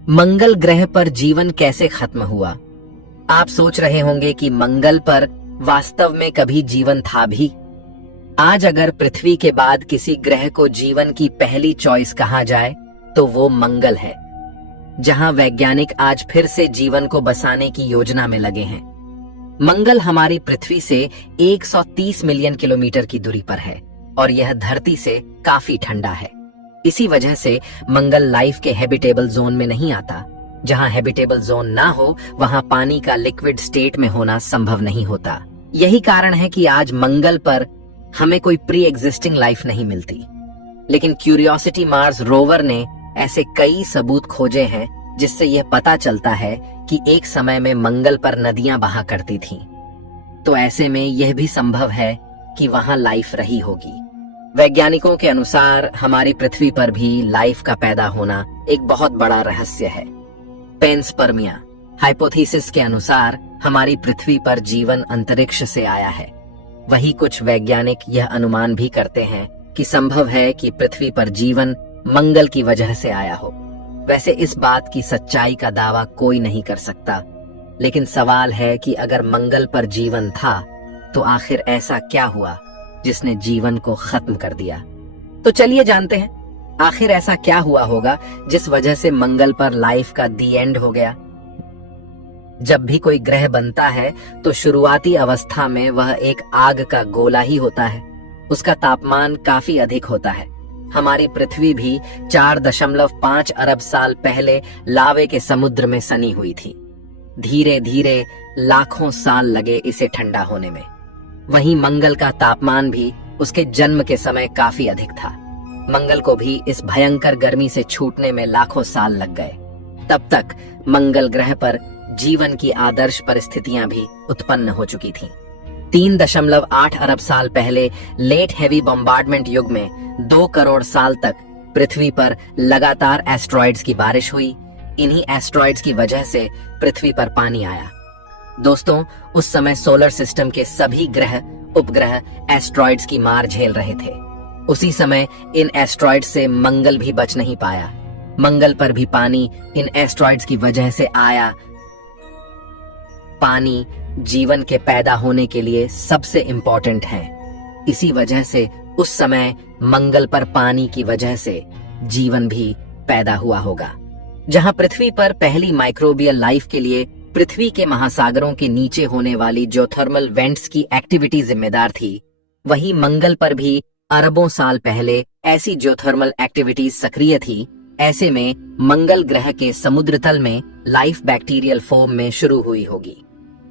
मंगल ग्रह पर जीवन कैसे खत्म हुआ? आप सोच रहे होंगे कि मंगल पर वास्तव में कभी जीवन था भी। आज अगर पृथ्वी के बाद किसी ग्रह को जीवन की पहली चॉइस कहा जाए तो वो मंगल है, जहां वैज्ञानिक आज फिर से जीवन को बसाने की योजना में लगे हैं। मंगल हमारी पृथ्वी से 130 मिलियन किलोमीटर की दूरी पर है और यह धरती से काफी ठंडा है। इसी वजह से मंगल लाइफ के हैबिटेबल जोन में नहीं आता। जहां हैबिटेबल जोन ना हो वहां पानी का लिक्विड स्टेट में होना संभव नहीं होता। यही कारण है कि आज मंगल पर हमें कोई प्री एग्जिस्टिंग लाइफ नहीं मिलती। लेकिन क्यूरियोसिटी मार्स रोवर ने ऐसे कई सबूत खोजे हैं जिससे यह पता चलता है कि एक समय में मंगल पर नदियां बहा करती थीं। तो ऐसे में यह भी संभव है कि वहां लाइफ रही होगी। वैज्ञानिकों के अनुसार हमारी पृथ्वी पर भी लाइफ का पैदा होना एक बहुत बड़ा रहस्य है। पेंसपर्मिया हाइपोथेसिस के अनुसार हमारी पृथ्वी पर जीवन अंतरिक्ष से आया है। वही कुछ वैज्ञानिक यह अनुमान भी करते हैं कि संभव है कि पृथ्वी पर जीवन मंगल की वजह से आया हो। वैसे इस बात की सच्चाई का दावा कोई नहीं कर सकता, लेकिन सवाल है कि अगर मंगल पर जीवन था तो आखिर ऐसा क्या हुआ जिसने जीवन को खत्म कर दिया। तो चलिए जानते हैं आखिर ऐसा क्या हुआ होगा जिस वजह से मंगल पर लाइफ का दी एंड हो गया। जब भी कोई ग्रह बनता है तो शुरुआती अवस्था में वह एक आग का गोला ही होता है। उसका तापमान काफी अधिक होता है। हमारी पृथ्वी भी 4.5 अरब साल पहले लावे के समुद्र में सनी हुई थी। धीरे धीरे लाखों साल लगे इसे ठंडा होने में। वहीं मंगल का तापमान भी उसके जन्म के समय काफी अधिक था। मंगल को भी इस भयंकर गर्मी से छूटने में लाखों साल लग गए। तब तक मंगल ग्रह पर जीवन की आदर्श परिस्थितियां भी उत्पन्न हो चुकी थीं। 3.8 अरब साल पहले लेट हेवी बॉम्बार्डमेंट युग में 2 करोड़ साल तक पृथ्वी पर लगातार एस्ट्रॉइड्स की बारिश हुई। इन्हीं एस्ट्रॉइड्स की वजह से पृथ्वी पर पानी आया। दोस्तों, उस समय सोलर सिस्टम के सभी ग्रह उपग्रह एस्ट्रॉइड्स की मार झेल रहे थे। उसी समय इन एस्ट्रॉइड्स से मंगल भी बच नहीं पाया। मंगल पर भी पानी इन एस्ट्रॉइड्स की वजह से आया। पानी जीवन के पैदा होने के लिए सबसे इंपॉर्टेंट है। इसी वजह से उस समय मंगल पर पानी की वजह से जीवन भी पैदा हुआ होगा। जहां पृथ्वी पर पहली माइक्रोबियल लाइफ के लिए पृथ्वी के महासागरों के नीचे होने वाली ज्योथर्मल वेंट्स की एक्टिविटी जिम्मेदार थी, वहीं मंगल पर भी अरबों साल पहले ऐसी ज्योथर्मल एक्टिविटीज सक्रिय थी। ऐसे में मंगल ग्रह के समुद्र तल में लाइफ बैक्टीरियल फॉर्म में शुरू हुई होगी।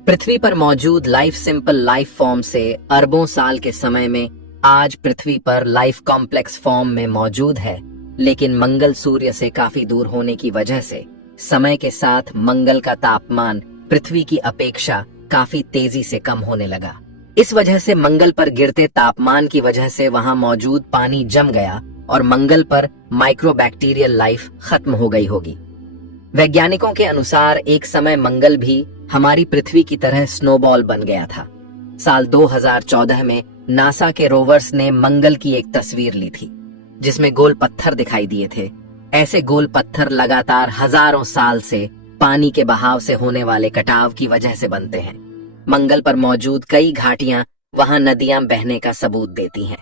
पृथ्वी पर मौजूद लाइफ सिंपल लाइफ फॉर्म से अरबों साल के समय में आज पृथ्वी पर लाइफ कॉम्प्लेक्स फॉर्म में मौजूद है। लेकिन मंगल सूर्य से काफी दूर होने की वजह से समय के साथ मंगल का तापमान पृथ्वी की अपेक्षा काफी तेजी से कम होने लगा। इस वजह से मंगल पर गिरते तापमान की वजह से वहां मौजूद पानी जम गया और मंगल पर माइक्रोबैक्टीरियल लाइफ खत्म हो गई होगी। वैज्ञानिकों के अनुसार एक समय मंगल भी हमारी पृथ्वी की तरह स्नोबॉल बन गया था। साल 2014 में नासा के रोवर्स ने मंगल की एक तस्वीर ली थी जिसमें गोल पत्थर दिखाई दिए थे। ऐसे गोल पत्थर लगातार हजारों साल से पानी के बहाव से होने वाले कटाव की वजह से बनते हैं। मंगल पर मौजूद कई घाटियां वहां नदियां बहने का सबूत देती हैं।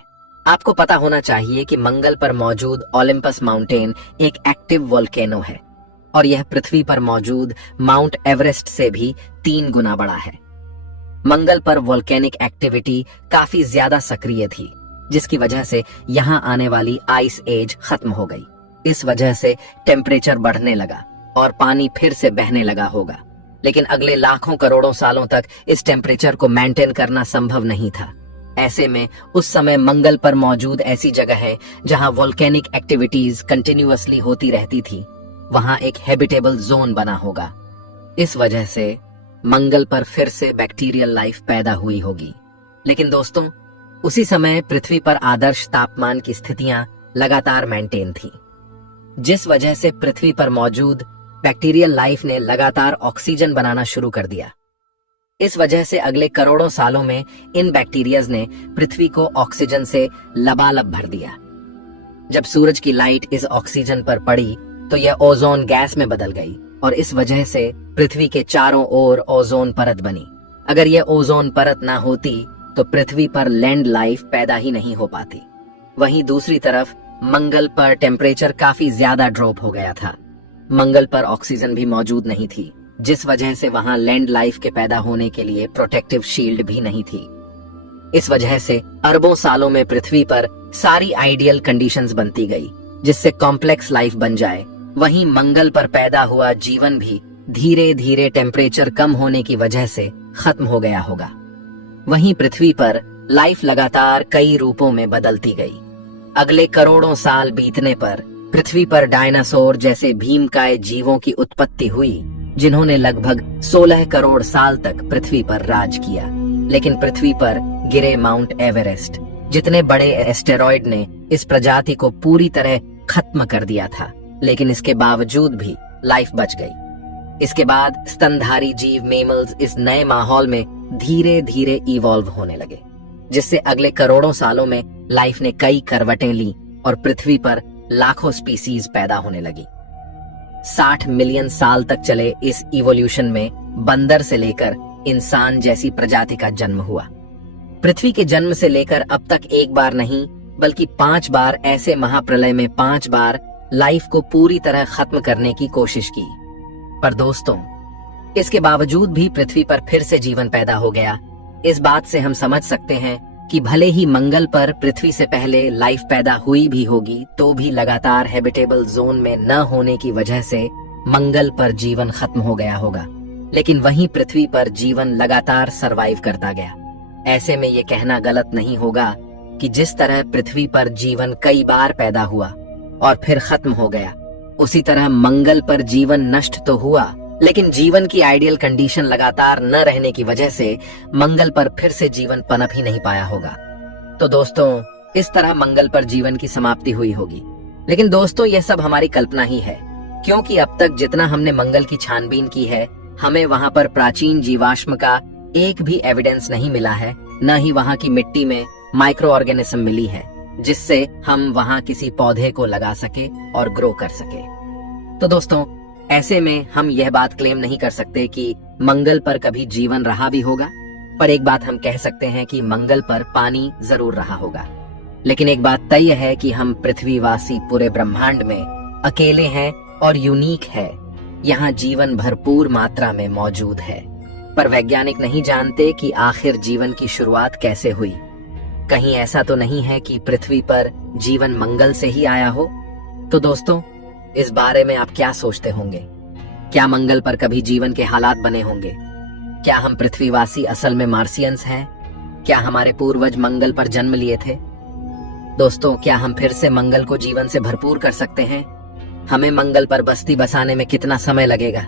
आपको पता होना चाहिए कि मंगल पर मौजूद ओलंपस माउंटेन एक एक्टिव वोल्केनो है और यह पृथ्वी पर मौजूद माउंट एवरेस्ट से भी 3 गुना बड़ा है। मंगल पर वोल्केनिक एक्टिविटी काफी ज्यादा सक्रिय थी, जिसकी वजह से यहाँ आने वाली आइस एज खत्म हो गई। इस वजह से टेम्परेचर बढ़ने लगा और पानी फिर से बहने लगा होगा। लेकिन अगले लाखों करोड़ों सालों तक इस टेम्परेचर को मेंटेन करना संभव नहीं था। ऐसे में उस समय मंगल पर मौजूद ऐसी जगह है जहां वोल्केनिक एक्टिविटीज कंटिन्यूअसली होती रहती थी, वहां एक हैबिटेबल जोन बना होगा। इस वजह से मंगल पर फिर से बैक्टीरियल लाइफ पैदा हुई होगी। लेकिन दोस्तों, उसी समय पृथ्वी पर आदर्श तापमान की स्थितियां लगातार मेंटेन थी, जिस वजह से पृथ्वी पर मौजूद बैक्टीरियल लाइफ ने लगातार ऑक्सीजन बनाना शुरू कर दिया। इस वजह से अगले करोड़ों सालों में इन बैक्टीरियाज ने पृथ्वी को ऑक्सीजन से लबालब भर दिया। जब सूरज की लाइट इस ऑक्सीजन पर पड़ी तो यह ओजोन गैस में बदल गई और इस वजह से पृथ्वी के चारों ओर ओजोन परत बनी। अगर यह ओजोन परत ना होती तो पृथ्वी पर लैंड लाइफ पैदा ही नहीं हो पाती। वहीं दूसरी तरफ मंगल पर टेम्परेचर काफी ज्यादा ड्रॉप हो गया था। मंगल पर ऑक्सीजन भी मौजूद नहीं थी, जिस वजह से वहां लैंड लाइफ के पैदा होने के लिए प्रोटेक्टिव शील्ड भी नहीं थी। इस वजह से अरबों सालों में पृथ्वी पर सारी आइडियल कंडीशंस बनती गई जिससे कॉम्प्लेक्स लाइफ बन जाए। वहीं मंगल पर पैदा हुआ जीवन भी धीरे धीरे टेम्परेचर कम होने की वजह से खत्म हो गया होगा। वहीं पृथ्वी पर लाइफ लगातार कई रूपों में बदलती गई। अगले करोड़ों साल बीतने पर पृथ्वी पर डायनासोर जैसे भीमकाय जीवों की उत्पत्ति हुई, जिन्होंने लगभग 16 करोड़ साल तक पृथ्वी पर राज किया। लेकिन पृथ्वी पर गिरे माउंट एवरेस्ट जितने बड़े एस्टेरॉयड ने इस प्रजाति को पूरी तरह खत्म कर दिया था, लेकिन इसके बावजूद भी लाइफ बच गई। इसके बाद स्तनधारी जीव मेमल्स इस नए माहौल में धीरे धीरे इवॉल्व होने लगे, जिससे अगले करोड़ों सालों में लाइफ ने कई करवटें ली और पृथ्वी पर लाखों स्पीसीज पैदा होने लगी। 60 मिलियन साल तक चले इस इवोल्यूशन में बंदर से लेकर इंसान जैसी प्रजाति का जन्म हुआ। पृथ्वी के जन्म से लेकर अब तक एक बार नहीं बल्कि 5 बार ऐसे महाप्रलय में 5 बार लाइफ को पूरी तरह खत्म करने की कोशिश की। पर दोस्तों, इसके बावजूद भी पृथ्वी पर फिर से जीवन पैदा हो गया। इस बात से हम समझ सकते हैं कि भले ही मंगल पर पृथ्वी से पहले लाइफ पैदा हुई भी होगी, तो भी लगातार हैबिटेबल जोन में न होने की वजह से मंगल पर जीवन खत्म हो गया होगा। लेकिन वहीं पृथ्वी पर जीवन लगातार सरवाइव करता गया। ऐसे में ये कहना गलत नहीं होगा कि जिस तरह पृथ्वी पर जीवन कई बार पैदा हुआ और फिर खत्म हो गया, उसी तरह मंगल पर जीवन नष्ट तो हुआ, लेकिन जीवन की आइडियल कंडीशन लगातार न रहने की वजह से मंगल पर फिर से जीवन पनप ही नहीं पाया होगा। तो दोस्तों, इस तरह मंगल पर जीवन की समाप्ति हुई होगी। लेकिन दोस्तों, यह सब हमारी कल्पना ही है, क्योंकि अब तक जितना हमने मंगल की छानबीन की है, हमें वहां पर प्राचीन जीवाश्म का एक भी एविडेंस नहीं मिला है, न ही वहां की मिट्टी में माइक्रो ऑर्गेनिज्म मिली है जिससे हम वहां किसी पौधे को लगा सके और ग्रो कर सके। तो दोस्तों, ऐसे में हम यह बात क्लेम नहीं कर सकते कि मंगल पर कभी जीवन रहा भी होगा, पर एक बात हम कह सकते हैं कि मंगल पर पानी जरूर रहा होगा। लेकिन एक बात तय है कि हम पृथ्वीवासी पूरे ब्रह्मांड में अकेले हैं और यूनिक है। यहाँ जीवन भरपूर मात्रा में मौजूद है, पर वैज्ञानिक नहीं जानते कि आखिर जीवन की शुरुआत कैसे हुई। कहीं ऐसा तो नहीं है कि पृथ्वी पर जीवन मंगल से ही आया हो? तो दोस्तों, इस बारे में आप क्या सोचते होंगे? क्या मंगल पर कभी जीवन के हालात बने होंगे? क्या हम पृथ्वीवासी असल में मार्सियंस हैं? क्या हमारे पूर्वज मंगल पर जन्म लिए थे? दोस्तों, क्या हम फिर से मंगल को जीवन से भरपूर कर सकते हैं? हमें मंगल पर बस्ती बसाने में कितना समय लगेगा?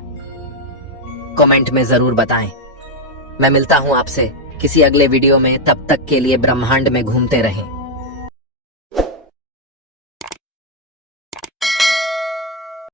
कमेंट में जरूर बताएं। मैं मिलता हूं आपसे किसी अगले वीडियो में। तब तक के लिए ब्रह्मांड में घूमते रहें।